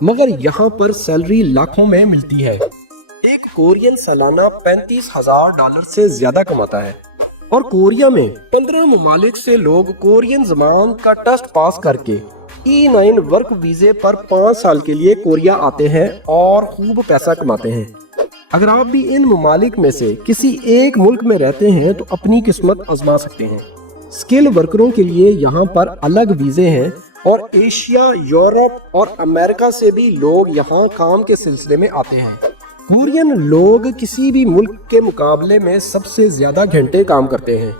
مگر یہاں پر سیلری لاکھوں میں ملتی ہے۔ ایک کورین سالانہ $35,000 سے زیادہ کماتا ہے، اور کوریا میں 15 ممالک سے لوگ کورین زبان کا ٹیسٹ پاس کر کے E9 ورک ویزے پر 5 سال کے لیے کوریا آتے ہیں اور خوب پیسہ کماتے ہیں۔ اگر آپ بھی ان ممالک میں سے کسی ایک ملک میں رہتے ہیں تو اپنی قسمت آزما سکتے ہیں۔ سکل ورکروں کے لیے یہاں پر الگ ویزے ہیں، اور ایشیا، یورپ اور امریکہ سے بھی لوگ یہاں کام کے سلسلے میں آتے ہیں۔ کورین لوگ کسی بھی ملک کے مقابلے میں سب سے زیادہ گھنٹے کام کرتے ہیں۔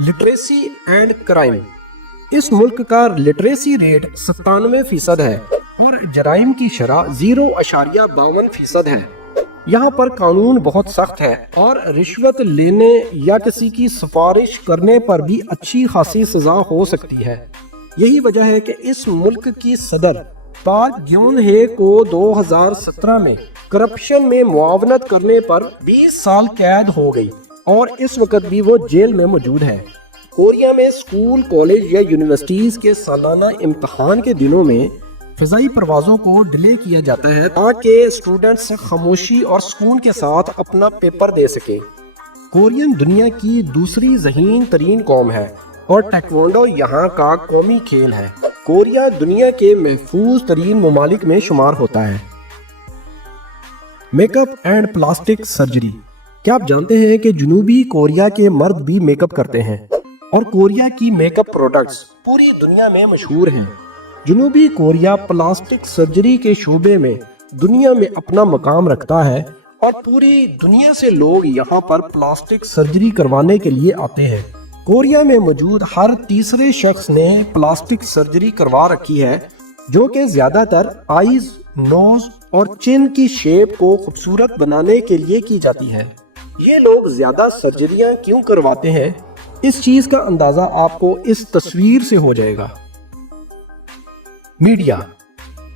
لٹریسی اینڈ کرائم، اس ملک کا لٹریسی ریٹ 97% ہے اور جرائم کی شرح 0.52% ہے۔ یہاں پر قانون بہت سخت ہے اور رشوت لینے یا کسی کی سفارش کرنے پر بھی اچھی خاصی سزا ہو سکتی ہے۔ یہی وجہ ہے کہ اس ملک کی صدر پارک گیون ہے کو 2017 میں کرپشن میں معاونت کرنے پر 20 سال قید ہو گئی اور اس وقت بھی وہ جیل میں موجود ہے۔ کوریا میں اسکول، کالج یا یونیورسٹیز کے سالانہ امتحان کے دنوں میں فضائی پروازوں کو ڈیلے کیا جاتا ہے تاکہ اسٹوڈنٹس خاموشی اور سکون کے ساتھ اپنا پیپر دے سکیں۔ کورین دنیا کی دوسری ذہین ترین قوم ہے اور ٹیکوانڈو یہاں کا قومی کھیل ہے۔ کوریا دنیا کے محفوظ ترین ممالک میں شمار ہوتا ہے۔ Make up and plastic surgery, کیا آپ جانتے ہیں کہ جنوبی کوریا کے مرد بھی میک اپ کرتے ہیں اور کوریا کی میک اپ پروڈکٹس پوری دنیا میں مشہور ہیں۔ جنوبی کوریا پلاسٹک سرجری کے شعبے میں دنیا میں اپنا مقام رکھتا ہے اور پوری دنیا سے لوگ یہاں پر پلاسٹک سرجری کروانے کے لیے آتے ہیں۔ کوریا میں موجود ہر تیسرے شخص نے پلاسٹک سرجری کروا رکھی ہے، جو کہ زیادہ تر آئیز، نوز اور چن کی شیپ کو خوبصورت بنانے کے لیے کی جاتی ہے۔ یہ لوگ زیادہ سرجریاں کیوں کرواتے ہیں، اس چیز کا اندازہ آپ کو اس تصویر سے ہو جائے گا۔ میڈیا،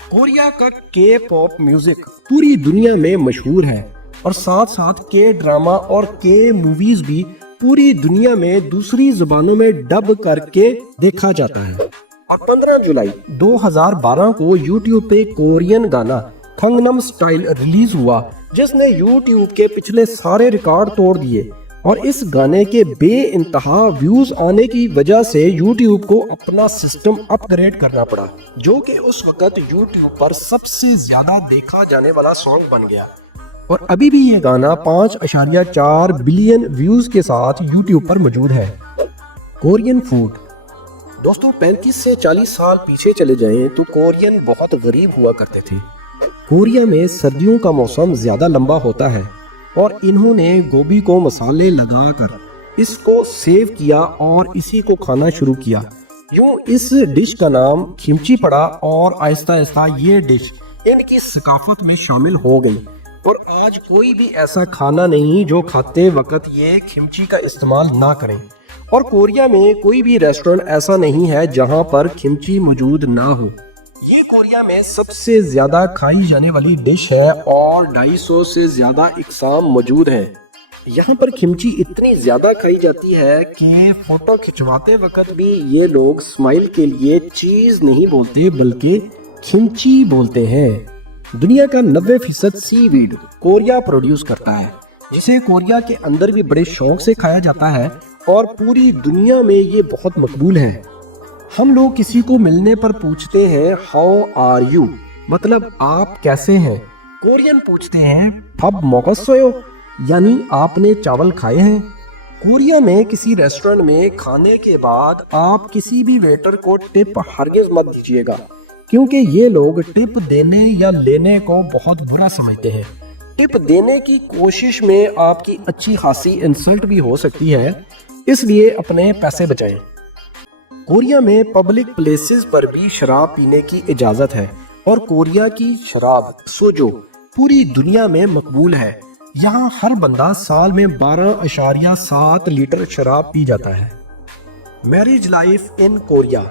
کوریا کا کے پاپ میوزک پوری دنیا میں مشہور ہے اور ساتھ ساتھ کے ڈراما اور کے موویز بھی پوری دنیا میں دوسری زبانوں میں ڈب کر کے دیکھا جاتا ہے۔ اور 15 جولائی 2012 کو یوٹیوب پہ کورین گانا کنگنم سٹائل ریلیز ہوا، جس نے یوٹیوب کے پچھلے سارے ریکارڈ توڑ دیے، اور اس گانے کے بے انتہا ویوز آنے کی وجہ سے یوٹیوب کو اپنا سسٹم اپ گریڈ کرنا پڑا، جو کہ اس وقت یوٹیوب پر سب سے زیادہ دیکھا جانے والا سانگ بن گیا، اور ابھی بھی یہ گانا 5.4 بلین ویوز کے ساتھ یوٹیوب پر موجود ہے۔ کورین فوڈ، دوستوں 35 سے 40 سال پیچھے چلے جائیں تو کورین بہت غریب ہوا کرتے تھے۔ کوریا میں سردیوں کا موسم زیادہ لمبا ہوتا ہے اور انہوں نے گوبھی کو مسالے لگا کر اس کو سیو کیا اور اسی کو کھانا شروع کیا۔ یوں اس ڈش کا نام کھمچی پڑا اور آہستہ آہستہ یہ ڈش ان کی ثقافت میں شامل ہو گئی، اور آج کوئی بھی ایسا کھانا نہیں جو کھاتے وقت یہ کھمچی کا استعمال نہ کریں، اور کوریا میں کوئی بھی ریسٹورنٹ ایسا نہیں ہے جہاں پر کھمچی موجود نہ ہو۔ یہ کوریا میں سب سے زیادہ کھائی جانے والی ڈش ہے اور 250 سے زیادہ اقسام موجود ہیں۔ یہاں پر کھمچی اتنی زیادہ کھائی جاتی ہے کہ فوٹو کھنچواتے وقت بھی یہ لوگ اسمائل کے لیے چیز نہیں بولتے بلکہ کھمچی بولتے ہیں۔ دنیا کا 90% سی ویڈ کوریا پروڈیوس کرتا ہے، جسے کوریا کے اندر بھی بڑے شوق سے کھایا جاتا ہے اور پوری دنیا میں یہ بہت مقبول ہے۔ ہم لوگ کسی کو ملنے پر پوچھتے ہیں ہاؤ آر یو، مطلب آپ کیسے ہیں۔ کورین پوچھتے ہیں پھب موکسویو، یعنی آپ نے چاول کھائے ہیں۔ کوریا میں کسی ریسٹورنٹ میں کھانے کے بعد آپ کسی بھی ویٹر کو ٹپ ہرگز مت دیجیے گا، کیونکہ یہ لوگ ٹپ دینے یا لینے کو بہت برا سمجھتے ہیں۔ ٹپ دینے کی کوشش میں آپ کی اچھی خاصی انسلٹ بھی ہو سکتی ہے، اس لیے اپنے پیسے بچائیں۔ کوریا میں پبلک پلیسز پر بھی شراب پینے کی اجازت ہے، اور کوریا کی شراب سوجو پوری دنیا میں مقبول ہے۔ یہاں ہر بندہ سال میں 12.7 لیٹر شراب پی جاتا ہے۔ Marriage life in Korea,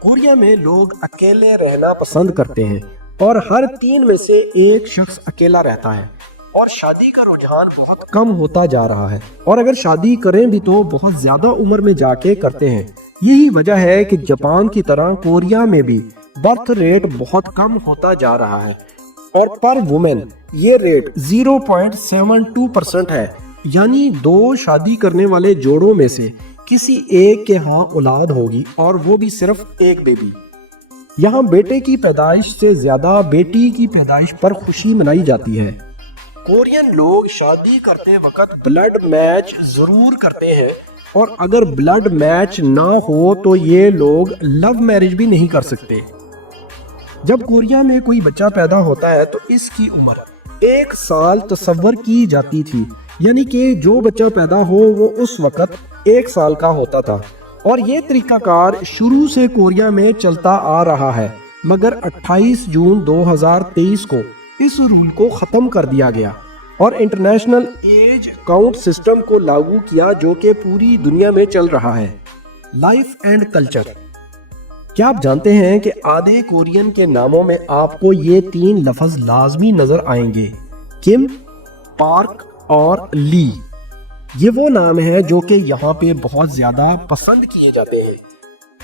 Korea میں لوگ اکیلے رہنا پسند کرتے ہیں اور ہر 3 میں سے 1 شخص اکیلا رہتا ہے، اور شادی کا رجحان بہت کم ہوتا جا رہا ہے، اور اگر شادی کریں بھی تو بہت زیادہ عمر میں جا کے کرتے ہیں۔ یہی وجہ ہے کہ جاپان کی طرح کوریا میں بھی برتھ ریٹ بہت کم ہوتا جا رہا ہے اور پر وومن یہ ریٹ 0.72% ہے، یعنی 2 شادی کرنے والے جوڑوں میں سے کسی ایک کے ہاں اولاد ہوگی اور وہ بھی صرف ایک بیبی۔ یہاں بیٹے کی پیدائش سے زیادہ بیٹی کی پیدائش پر خوشی منائی جاتی ہے۔ کورین لوگ شادی کرتے وقت بلڈ میچ ضرور کرتے ہیں، اور اگر بلڈ میچ نہ ہو تو یہ لوگ لو میرج بھی نہیں کر سکتے۔ جب کوریا میں کوئی بچہ پیدا ہوتا ہے تو اس کی عمر 1 سال تصور کی جاتی تھی، یعنی کہ جو بچہ پیدا ہو وہ اس وقت 1 سال کا ہوتا تھا، اور یہ طریقہ کار شروع سے کوریا میں چلتا آ رہا ہے، مگر 28 جون 2023 کو اس رول کو ختم کر دیا گیا اور انٹرنیشنل ایج کاؤنٹ سسٹم کو لاگو کیا، جو کہ پوری دنیا میں چل رہا ہے۔ Life and culture. کیا آپ جانتے ہیں کہ آدھے کورین کے ناموں میں آپ کو یہ 3 لفظ لازمی نظر آئیں گے؟ کم، پارک اور لی۔ یہ وہ نام ہے جو کہ یہاں پہ بہت زیادہ پسند کیے جاتے ہیں۔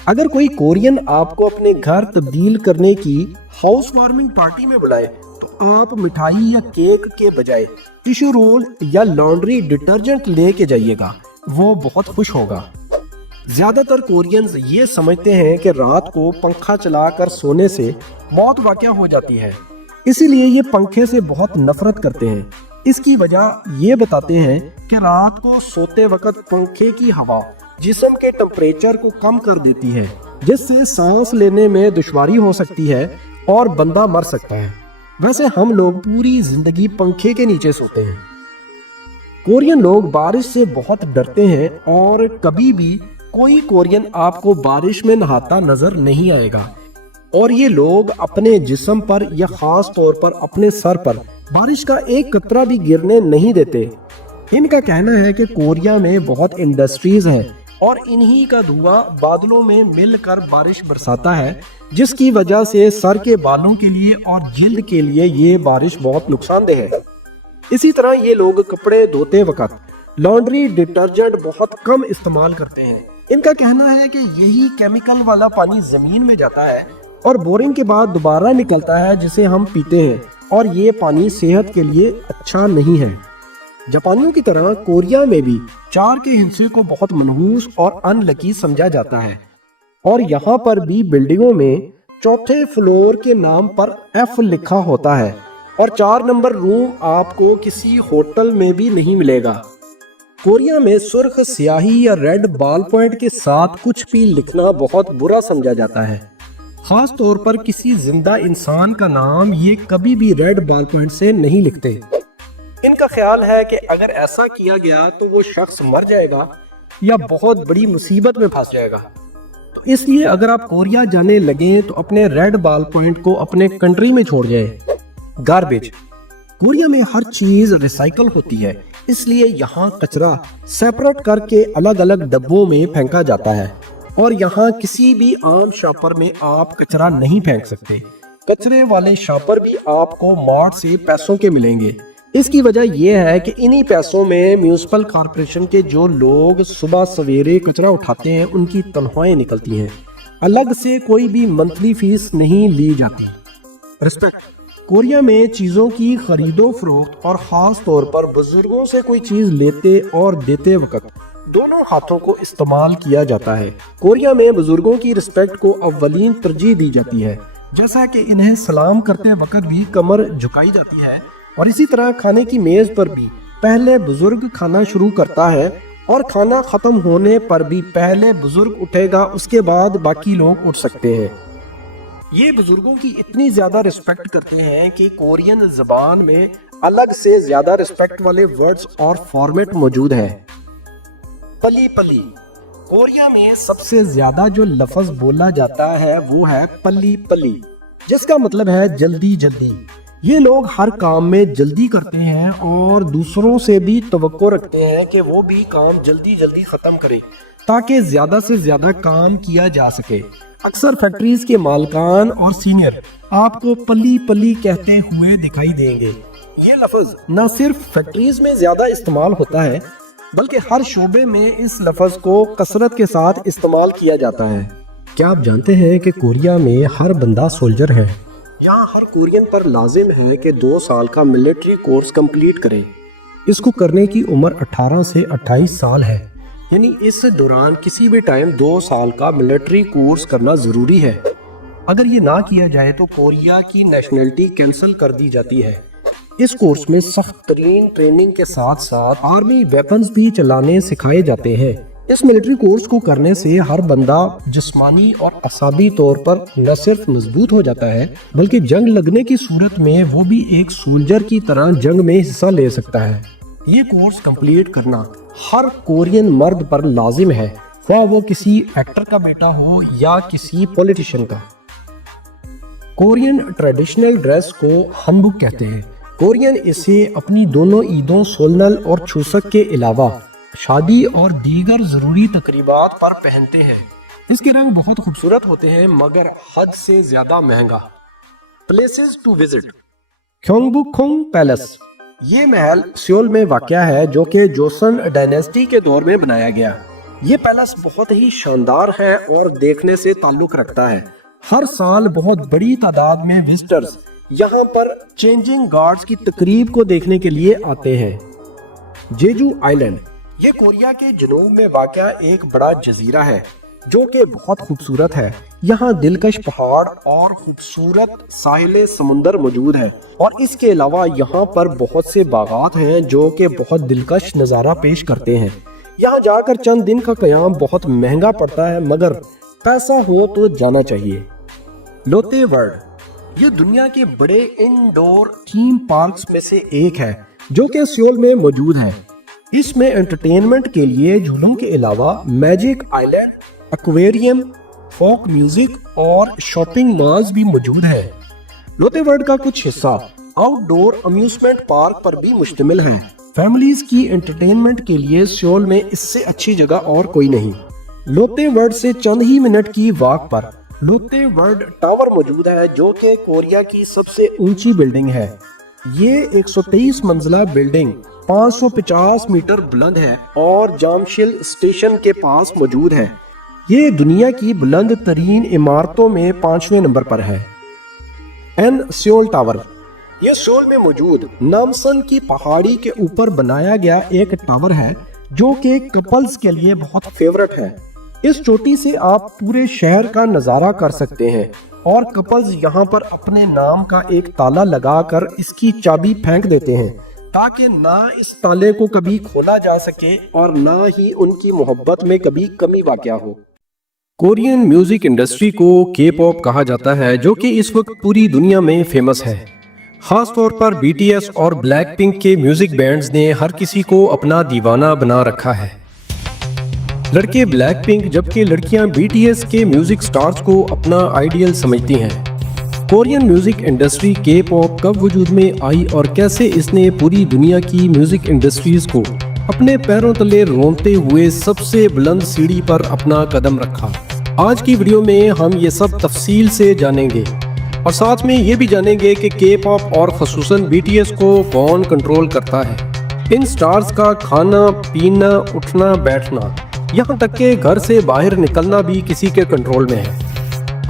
اگر کوئی کورین آپ کو اپنے گھر تبدیل کرنے کی ہاؤس وارمنگ پارٹی میں بلائے تو آپ مٹھائی یا کیک کے بجائے ٹشو رول یا لانڈری ڈٹرجنٹ لے کے جائیے گا، وہ بہت خوش ہوگا۔ زیادہ تر کورینز یہ سمجھتے ہیں کہ رات کو پنکھا چلا کر سونے سے موت واقع ہو جاتی ہے، اسی لیے یہ پنکھے سے بہت نفرت کرتے ہیں۔ اس کی وجہ یہ بتاتے ہیں کہ رات کو سوتے وقت پنکھے کی ہوا جسم کے ٹمپریچر کو کم کر دیتی ہے، جس سے سانس لینے میں دشواری ہو سکتی ہے اور بندہ مر سکتا ہے۔ ویسے ہم لوگ پوری زندگی پنکھے کے نیچے سوتے ہیں۔ کورین لوگ بارش سے بہت ڈرتے ہیں اور کبھی بھی کوئی کورین آپ کو بارش میں نہاتا نظر نہیں آئے گا، اور یہ لوگ اپنے جسم پر یا خاص طور پر اپنے سر پر بارش کا ایک قطرہ بھی گرنے نہیں دیتے۔ ان کا کہنا ہے کہ کوریا میں بہت انڈسٹریز ہیں اور انہی کا دھواں بادلوں میں مل کر بارش برساتا ہے، جس کی وجہ سے سر کے بالوں کے لیے اور جلد کے لیے یہ بارش بہت نقصان دہ ہے۔ اسی طرح یہ لوگ کپڑے دھوتے وقت لانڈری ڈٹرجنٹ بہت کم استعمال کرتے ہیں۔ ان کا کہنا ہے کہ یہی کیمیکل والا پانی زمین میں جاتا ہے اور بورنگ کے بعد دوبارہ نکلتا ہے، جسے ہم پیتے ہیں، اور یہ پانی صحت کے لیے اچھا نہیں ہے۔ جاپانیوں کی طرح کوریا میں بھی 4 کے ہندسے کو بہت منحوس اور ان لکی سمجھا جاتا ہے، اور یہاں پر بھی بلڈنگوں میں 4تھے فلور کے نام پر F لکھا ہوتا ہے، اور 4 نمبر روم آپ کو کسی ہوٹل میں بھی نہیں ملے گا۔ کوریا میں سرخ سیاہی یا ریڈ بال پوائنٹ کے ساتھ کچھ بھی لکھنا بہت برا سمجھا جاتا ہے، خاص طور پر کسی زندہ انسان کا نام یہ کبھی بھی ریڈ بال پوائنٹ سے نہیں لکھتے۔ ان کا خیال ہے کہ اگر ایسا کیا گیا تو وہ شخص مر جائے گا یا بہت بڑی مصیبت میں پھنس جائے گا، تو اس لیے اگر آپ کوریا جانے لگیں تو اپنے ریڈ بال پوائنٹ کو اپنے کنٹری میں چھوڑ جائیں۔ گاربیج۔ کوریا میں ہر چیز ریسائیکل ہوتی ہے، اس لیے یہاں کچرا سیپریٹ کر کے الگ الگ ڈبوں میں پھینکا جاتا ہے، اور یہاں کسی بھی عام شاپر میں آپ کچرا نہیں پھینک سکتے۔ کچرے والے شاپر بھی آپ کو مارٹ سے پیسوں کے ملیں گے۔ اس کی وجہ یہ ہے کہ انہی پیسوں میں میونسپل کارپوریشن کے جو لوگ صبح سویرے کچرا اٹھاتے ہیں ان کی تنخواہیں نکلتی ہیں، الگ سے کوئی بھی منتھلی فیس نہیں لی جاتی۔ رسپیکٹ۔ کوریا میں چیزوں کی خرید و فروخت اور خاص طور پر بزرگوں سے کوئی چیز لیتے اور دیتے وقت دونوں ہاتھوں کو استعمال کیا جاتا ہے۔ کوریا میں بزرگوں کی رسپیکٹ کو اولین ترجیح دی جاتی ہے، جیسا کہ انہیں سلام کرتے وقت بھی کمر جھکائی جاتی ہے، اور اسی طرح کھانے کی میز پر بھی پہلے بزرگ کھانا شروع کرتا ہے، اور کھانا ختم ہونے پر بھی پہلے بزرگ اٹھے گا، اس کے بعد باقی لوگ اٹھ سکتے ہیں۔ یہ بزرگوں کی اتنی زیادہ رسپیکٹ کرتے ہیں کہ کورین زبان میں الگ سے زیادہ رسپیکٹ والے ورڈز اور فارمیٹ موجود ہیں۔ پلی پلی۔ کوریا میں سب سے زیادہ جو لفظ بولا جاتا ہے وہ ہے پلی پلی، جس کا مطلب ہے جلدی جلدی۔ یہ لوگ ہر کام میں جلدی کرتے ہیں اور دوسروں سے بھی توقع رکھتے ہیں کہ وہ بھی کام جلدی جلدی ختم کرے تاکہ زیادہ سے زیادہ کام کیا جا سکے۔ اکثر فیکٹریز کے مالکان اور سینئر آپ کو پلی پلی کہتے ہوئے دکھائی دیں گے۔ یہ لفظ نہ صرف فیکٹریز میں زیادہ استعمال ہوتا ہے بلکہ ہر شعبے میں اس لفظ کو کثرت کے ساتھ استعمال کیا جاتا ہے۔ کیا آپ جانتے ہیں کہ کوریا میں ہر بندہ سولجر ہے؟ یہاں ہر کورین پر لازم ہے کہ 2 سال کا ملٹری کورس کمپلیٹ کرے۔ اس کو کرنے کی عمر 18 سے 28 سال ہے، یعنی اس دوران کسی بھی ٹائم 2 سال کا ملٹری کورس کرنا ضروری ہے۔ اگر یہ نہ کیا جائے تو کوریا کی نیشنلٹی کینسل کر دی جاتی ہے۔ اس کورس میں سخت ترین ٹریننگ کے ساتھ ساتھ آرمی ویپنز بھی چلانے سکھائے جاتے ہیں۔ اس ملٹری کورس کو کرنے سے ہر بندہ جسمانی اور اعصابی طور پر نہ صرف مضبوط ہو جاتا ہے بلکہ جنگ لگنے کی صورت میں وہ بھی ایک سولجر کی طرح جنگ میں حصہ لے سکتا ہے۔ یہ کورس کمپلیٹ کرنا ہر کورین مرد پر لازم ہے، خواہ وہ کسی ایکٹر کا بیٹا ہو یا کسی پولیٹیشین کا۔ کورین ٹریڈیشنل ڈریس کو ہنبوک کہتے ہیں۔ کورین اسے اپنی دونوں عیدوں سولنل اور چھوسک کے علاوہ شادی اور دیگر ضروری تقریبات پر پہنتے ہیں۔ اس کے رنگ بہت خوبصورت ہوتے ہیں مگر حد سے زیادہ مہنگا۔ پلیسز ٹو وزٹ: کیونگبوکھونگ پیلس، یہ محل سیول میں واقع ہے جو کہ جوسن ڈائنیسٹی کے دور میں بنایا گیا۔ یہ پیلس بہت ہی شاندار ہے اور دیکھنے سے تعلق رکھتا ہے۔ ہر سال بہت بڑی تعداد میں وزٹرز یہاں پر چینجنگ گارڈز کی تقریب کو دیکھنے کے لیے آتے ہیں۔ جیجو آئیلینڈ، یہ کوریا کے جنوب میں واقع ایک بڑا جزیرہ ہے جو کہ بہت خوبصورت ہے۔ یہاں دلکش پہاڑ اور خوبصورت ساحل سمندر موجود ہے، اور اس کے علاوہ یہاں پر بہت سے باغات ہیں جو کہ بہت دلکش نظارہ پیش کرتے ہیں۔ یہاں جا کر چند دن کا قیام بہت مہنگا پڑتا ہے مگر پیسہ ہو تو جانا چاہیے۔ لوتے ورلڈ، یہ دنیا کے بڑے انڈور تھیم پارکس میں سے ایک ہے جو کہ سیول میں موجود ہے۔ اس میں انٹرٹینمنٹ کے لیے جھولوں کے علاوہ magic island, aquarium, folk music اور شاپنگ مالز بھی موجود ہیں۔ لوتے ورلڈ کا کچھ حصہ آؤٹ ڈور امیوزمنٹ پارک پر بھی مشتمل ہے۔ فیملیز کی انٹرٹینمنٹ کے لیے سیول میں اس سے اچھی جگہ اور کوئی نہیں۔ لوتے ورلڈ سے چند ہی منٹ کی واک پر لوتے ورلڈ ٹاور موجود ہے جو کہ کوریا کی سب سے اونچی بلڈنگ ہے۔ یہ 123 منزلہ بلڈنگ 550 میٹر بلند ہے اور جامشل اسٹیشن کے پاس موجود ہے۔ یہ دنیا کی بلند ترین عمارتوں میں 5ویں نمبر پر ہے۔ سیول ٹاور، یہ سیول میں موجود نامسن کی پہاڑی کے اوپر بنایا گیا ایک ٹاور ہے جو کہ کپلز کے لیے بہت فیورٹ ہے۔ اس چوٹی سے آپ پورے شہر کا نظارہ کر سکتے ہیں اور کپلز یہاں پر اپنے نام کا ایک تالا لگا کر اس کی چابی پھینک دیتے ہیں تاکہ نہ اس تالے کو کبھی کھولا جا سکے اور نہ ہی ان کی محبت میں کبھی کمی واقع ہو۔ کورین میوزک انڈسٹری کو کے پاپ کہا جاتا ہے جو کہ اس وقت پوری دنیا میں فیمس ہے۔ خاص طور پر بی ٹی ایس اور بلیک پنک کے میوزک بینڈز نے ہر کسی کو اپنا دیوانہ بنا رکھا ہے۔ لڑکے بلیک پنک جبکہ لڑکیاں بی ٹی ایس کے میوزک سٹارز کو اپنا آئیڈیل سمجھتی ہیں۔ کورین میوزک انڈسٹری کے پاپ کب وجود میں آئی اور کیسے اس نے پوری دنیا کی میوزک انڈسٹریز کو اپنے پیروں تلے رونتے ہوئے سب سے بلند سیڑھی پر اپنا قدم رکھا، آج کی ویڈیو میں ہم یہ سب تفصیل سے جانیں گے اور ساتھ میں یہ بھی جانیں گے کہ کے پاپ اور خصوصاً بی ٹی ایس کو کون کنٹرول کرتا ہے، ان سٹارز کا کھانا پینا اٹھنا بیٹھنا، یہاں تک کہ گھر سے باہر نکلنا بھی کسی کے کنٹرول میں ہے۔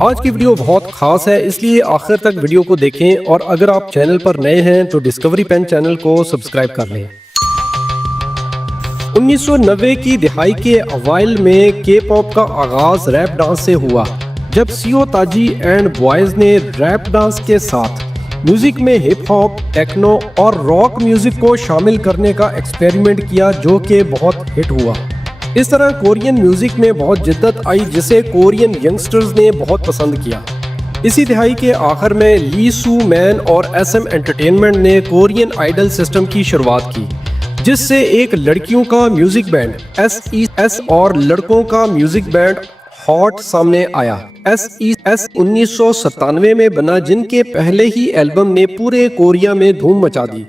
آج کی ویڈیو بہت خاص ہے اس لیے آخر تک ویڈیو کو دیکھیں، اور اگر آپ چینل پر نئے ہیں تو ڈسکوری پین چینل کو سبسکرائب کر لیں۔ 1990 کی دہائی کے اوائل میں کے پاپ کا آغاز ریپ ڈانس سے ہوا، جب سیو تاجی اینڈ بوائز نے ریپ ڈانس کے ساتھ میوزک میں ہپ ہاپ، ٹیکنو اور راک میوزک کو شامل کرنے کا ایکسپیریمنٹ کیا جو کہ بہت ہٹ ہوا۔ اس طرح کورین میوزک میں بہت جدت آئی جسے کورین ینگسٹرز نے بہت پسند کیا۔ اسی دہائی کے آخر میں لی سو مین اور ایس ایم انٹرٹینمنٹ نے کورین آئیڈل سسٹم کی شروعات کی، جس سے ایک لڑکیوں کا music band S E S اور لڑکوں کا میوزک بینڈ ہاٹ سامنے آیا۔ ایس ای ایس 1997 میں بنا جن کے پہلے ہی البم نے پورے کوریا میں دھوم مچا دی،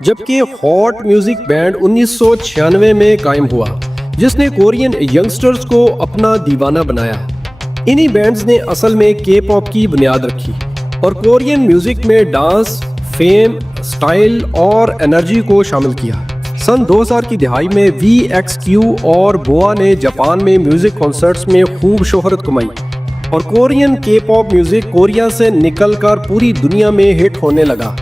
جبکہ ہاٹ میوزک بینڈ 1996 میں قائم ہوا جس نے کورین ینگسٹرز کو اپنا دیوانہ بنایا۔ انہی بینڈز نے اصل میں کے پاپ کی بنیاد رکھی اور کورین میوزک میں ڈانس، فیم، سٹائل اور انرجی کو شامل کیا۔ سن 2000 کی دہائی میں وی ایکس کیو اور بوا نے جاپان میں میوزک کنسرٹس میں خوب شہرت کمائی۔ اور کورین کے پاپ میوزک کوریا سے نکل کر پوری دنیا میں ہٹ ہونے لگا۔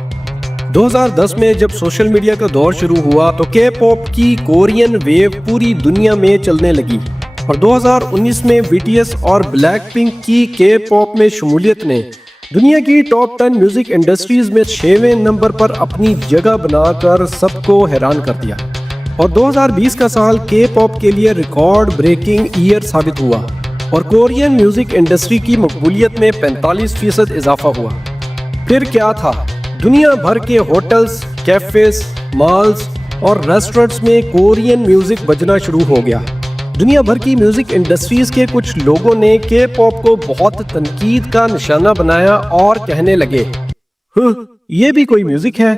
2010 میں جب سوشل میڈیا کا دور شروع ہوا تو کے پاپ کی کورین ویو پوری دنیا میں چلنے لگی، اور 2019 میں بی ٹی ایس اور بلیک پنک کی کے پاپ میں شمولیت نے دنیا کی ٹاپ 10 میوزک انڈسٹریز میں 6ویں نمبر پر اپنی جگہ بنا کر سب کو حیران کر دیا، اور 2020 کا سال کے پاپ کے لیے ریکارڈ بریکنگ ایئر ثابت ہوا، اور کورین میوزک انڈسٹری کی مقبولیت میں 45% اضافہ ہوا۔ پھر کیا تھا؟ دنیا بھر کے ہوٹلز، کیفیز، مالز اور ریسٹورنٹس میں کورین میوزک بجنا شروع ہو گیا۔ دنیا بھر کی میوزک انڈسٹریز کے کچھ لوگوں نے کے پاپ کو بہت تنقید کا نشانہ بنایا اور کہنے لگے، یہ بھی کوئی میوزک ہے؟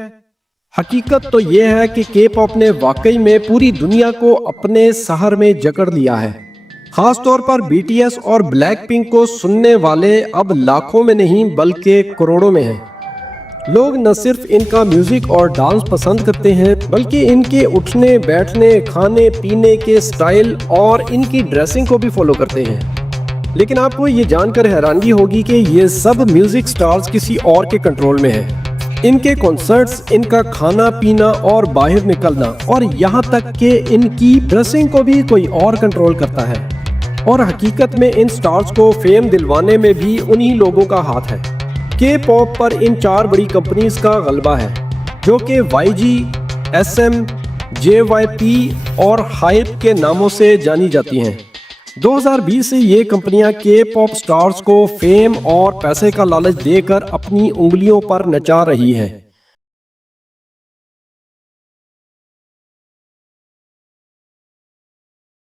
حقیقت تو یہ ہے کہ کے پاپ نے واقعی میں پوری دنیا کو اپنے سحر میں جکڑ لیا ہے۔ خاص طور پر بی ٹی ایس اور بلیک پنک کو سننے والے اب لاکھوں میں نہیں بلکہ کروڑوں میں ہیں۔ لوگ نہ صرف ان کا میوزک اور ڈانس پسند کرتے ہیں بلکہ ان کے اٹھنے بیٹھنے، کھانے پینے کے سٹائل اور ان کی ڈریسنگ کو بھی فالو کرتے ہیں۔ لیکن آپ کو یہ جان کر حیرانگی ہوگی کہ یہ سب میوزک سٹارز کسی اور کے کنٹرول میں ہیں۔ ان کے کنسرٹس، ان کا کھانا پینا اور باہر نکلنا، اور یہاں تک کہ ان کی ڈریسنگ کو بھی کوئی اور کنٹرول کرتا ہے۔ اور حقیقت میں ان سٹارز کو فیم دلوانے میں بھی انہی لوگوں کا ہاتھ ہے۔ کے پاپ پر ان 4 بڑی کمپنیز کا غلبہ ہے جو کہ وائی جی، ایس ایم، جے وائی پی اور ہائپ کے ناموں سے جانی جاتی ہیں۔ 2020 سے یہ کمپنیاں کے پاپ سٹارز کو فیم اور پیسے کا لالچ دے کر اپنی انگلیوں پر نچا رہی ہیں۔